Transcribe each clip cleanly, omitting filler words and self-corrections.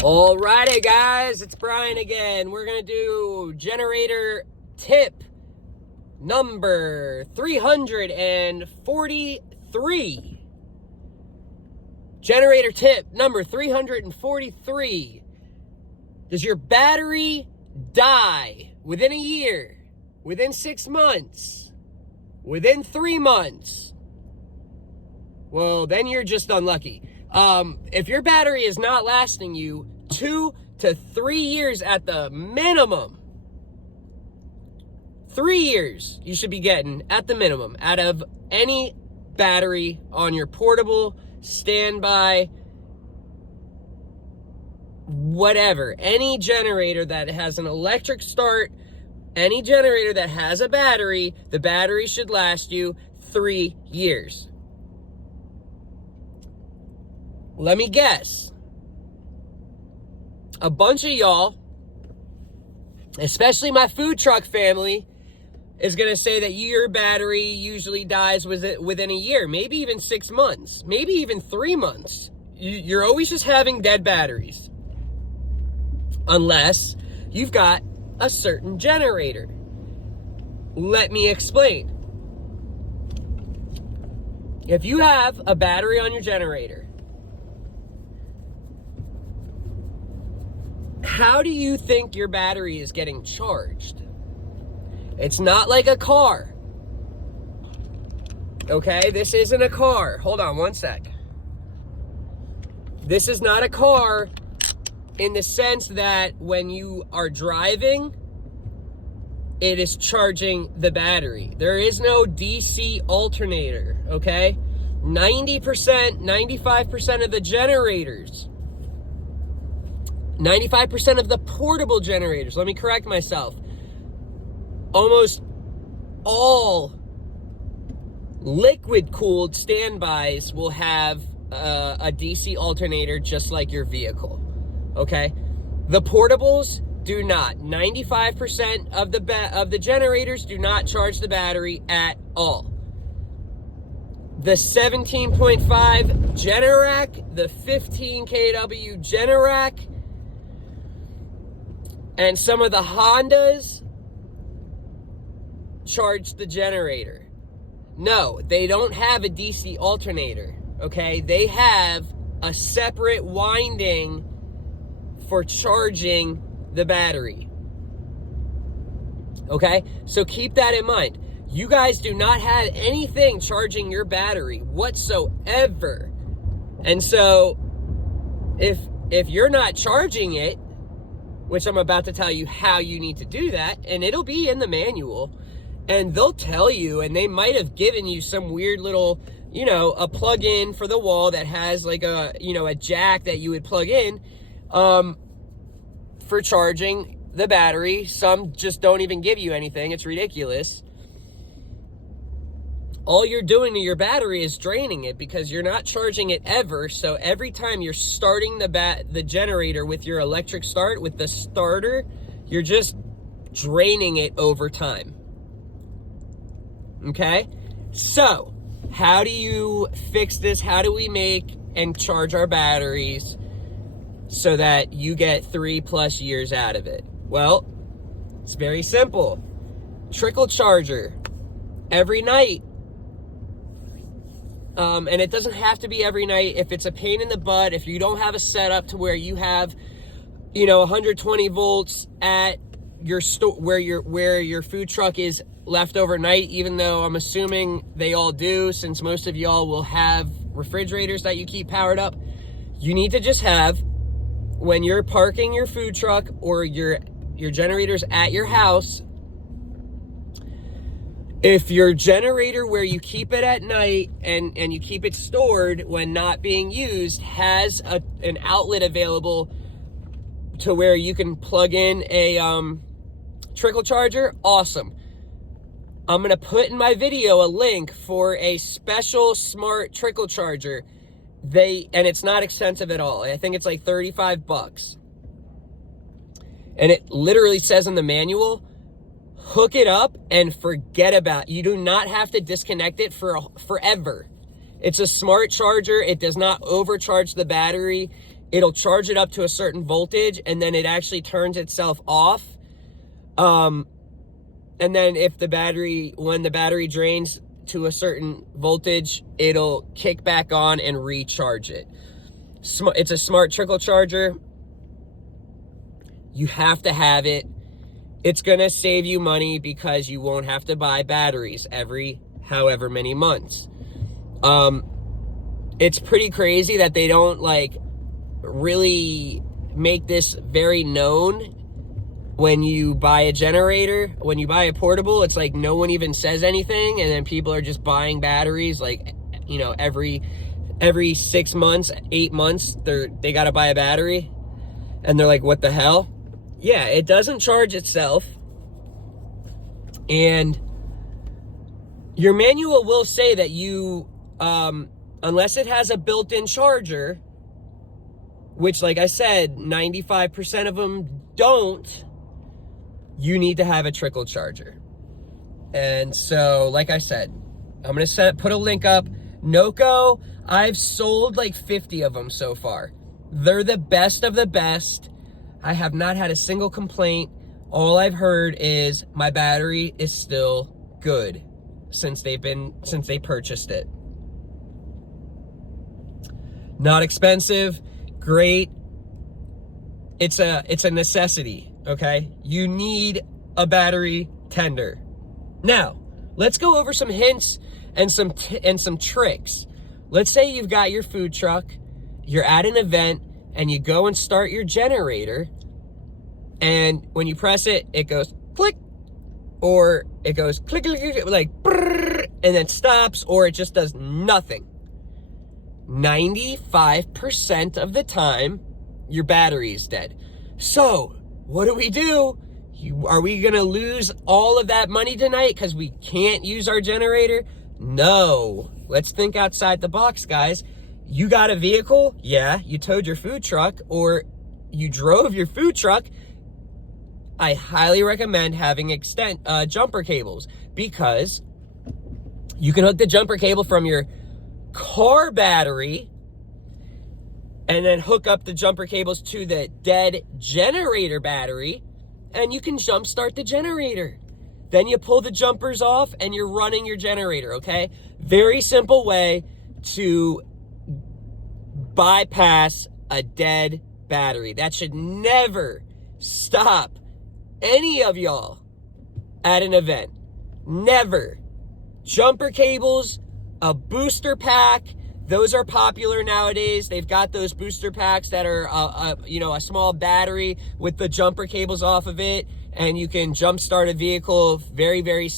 Alrighty, guys, it's Brian again. We're going to do generator tip number 343. Generator tip number 343. Does your battery die within a year, within 6 months, within 3 months? Well, then you're just unlucky. If your battery is not lasting you 2 to 3 years at the minimum, 3 years you should be getting at the minimum out of any battery on your portable, standby, whatever, any generator that has an electric start, any generator that has a battery, the battery should last you 3 years. Let me guess. A bunch of y'all, especially my food truck family, is going to say that your battery usually dies within a year, maybe even 6 months, maybe even 3 months. You're always just having dead batteries. Unless you've got a certain generator. Let me explain. If you have a battery on your generator, how do you think your battery is getting charged? It's not like a car. Okay, this isn't a car. Hold on one sec. This is not a car in the sense that when you are driving, it is charging the battery. There is no DC alternator, okay? 90%, 95% of the generators, 95% of the portable generators, let me correct myself, almost all liquid-cooled standbys will have a DC alternator just like your vehicle, okay? The portables do not. 95% of the generators do not charge the battery at all. The 17.5 Generac, the 15 kW Generac, and some of the Hondas charge the generator. No, they don't have a DC alternator, okay? They have a separate winding for charging the battery, okay? So keep that in mind. You guys do not have anything charging your battery whatsoever. And so if you're not charging it, which I'm about to tell you how you need to do that, and it'll be in the manual, and they'll tell you, and they might have given you some weird little, a plug-in for the wall that has like a jack that you would plug in for charging the battery. Some just don't even give you anything. It's ridiculous. All you're doing to your battery is draining it because you're not charging it ever. So every time you're starting the generator with your electric start, with the starter, you're just draining it over time. Okay? So, how do you fix this? How do we make and charge our batteries so that you get 3+ years out of it? Well, it's very simple. Trickle charger every night. And it doesn't have to be every night. If it's a pain in the butt, if you don't have a setup to where you have, 120 volts at your store where your food truck is left overnight, even though I'm assuming they all do, since most of y'all will have refrigerators that you keep powered up, you need to just have, when you're parking your food truck or your generators at your house, if your generator where you keep it at night and you keep it stored when not being used has an outlet available to where you can plug in a trickle charger, awesome. I'm going to put in my video a link for a special smart trickle charger. And it's not expensive at all. I think it's like $35. And it literally says in the manual, hook it up and forget about it. You do not have to disconnect it for forever. It's a smart charger. It does not overcharge the battery. it'll charge it up to a certain voltage, and then it actually turns itself off. And then if when the battery drains to a certain voltage, it'll kick back on and recharge it. It's a smart trickle charger. You have to have it. It's going to save you money because you won't have to buy batteries every however many months. It's pretty crazy that they don't really make this very known when you buy a generator. When you buy a portable, it's like no one even says anything, and then people are just buying batteries every 6 months, 8 months, they got to buy a battery, and they're like, what the hell? Yeah, it doesn't charge itself, and your manual will say that you, unless it has a built-in charger, which, like I said, 95% of them don't, you need to have a trickle charger. And so, like I said, I'm going to put a link up. Noco, I've sold like 50 of them so far. They're the best of the best. I have not had a single complaint. All I've heard is my battery is still good since they purchased it. Not expensive, great. It's a necessity, okay? You need a battery tender. Now, let's go over some hints and some tricks. Let's say you've got your food truck, you're at an event, and you go and start your generator, and when you press it, it goes click, or it goes click, click, click, like brrr, and then stops, or it just does nothing. 95% of the time, your battery is dead. So, what do we do? Are we going to lose all of that money tonight because we can't use our generator? No. Let's think outside the box, guys. You got a vehicle? Yeah. You towed your food truck, or you drove your food truck. I highly recommend having jumper cables, because you can hook the jumper cable from your car battery and then hook up the jumper cables to the dead generator battery, and you can jump start the generator. Then you pull the jumpers off and you're running your generator, okay? Very simple way to bypass a dead battery. That should never stop any of y'all at an event. Never. Jumper cables, a booster pack, those are popular nowadays. They've got those booster packs that are, a small battery with the jumper cables off of it, and you can jump start a vehicle very, very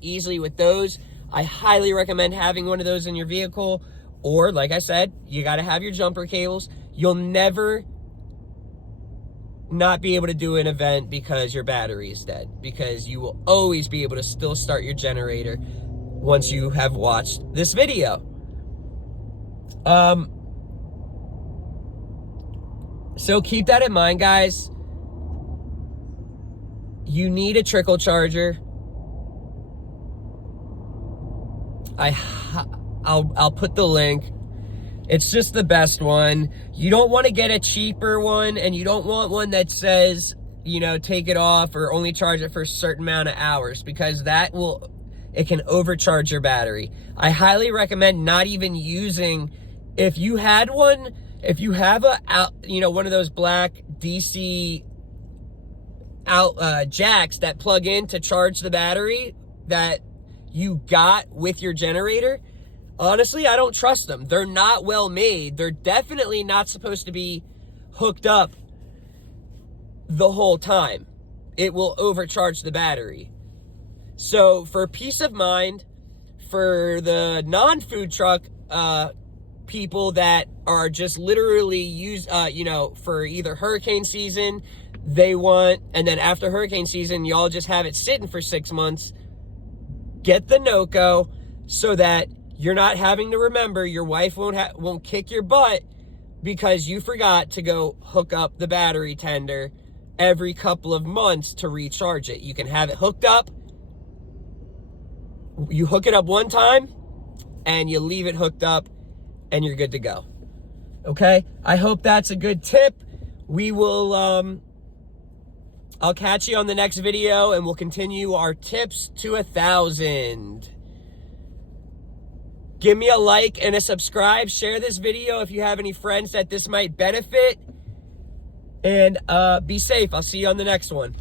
easily with those. I highly recommend having one of those in your vehicle. Or, like I said, you got to have your jumper cables. You'll never not be able to do an event because your battery is dead, because you will always be able to still start your generator once you have watched this video. So keep that in mind, guys. You need a trickle charger. I'll put the link. It's just the best one. You don't want to get a cheaper one, and you don't want one that says, take it off or only charge it for a certain amount of hours, because it can overcharge your battery. I highly recommend not even using, if you have one of those black DC jacks that plug in to charge the battery that you got with your generator. Honestly, I don't trust them. They're not well made. They're definitely not supposed to be hooked up the whole time. It will overcharge the battery. So for peace of mind, for the non-food truck people that are just literally for either hurricane season, and then after hurricane season, y'all just have it sitting for 6 months, get the Noco so that you're not having to remember. Your wife won't kick your butt because you forgot to go hook up the battery tender every couple of months to recharge it. You can have it hooked up. You hook it up one time and you leave it hooked up and you're good to go. Okay? I hope that's a good tip. We will, I'll catch you on the next video, and we'll continue our tips to 1,000. Give me a like and a subscribe. Share this video if you have any friends that this might benefit. And be safe. I'll see you on the next one.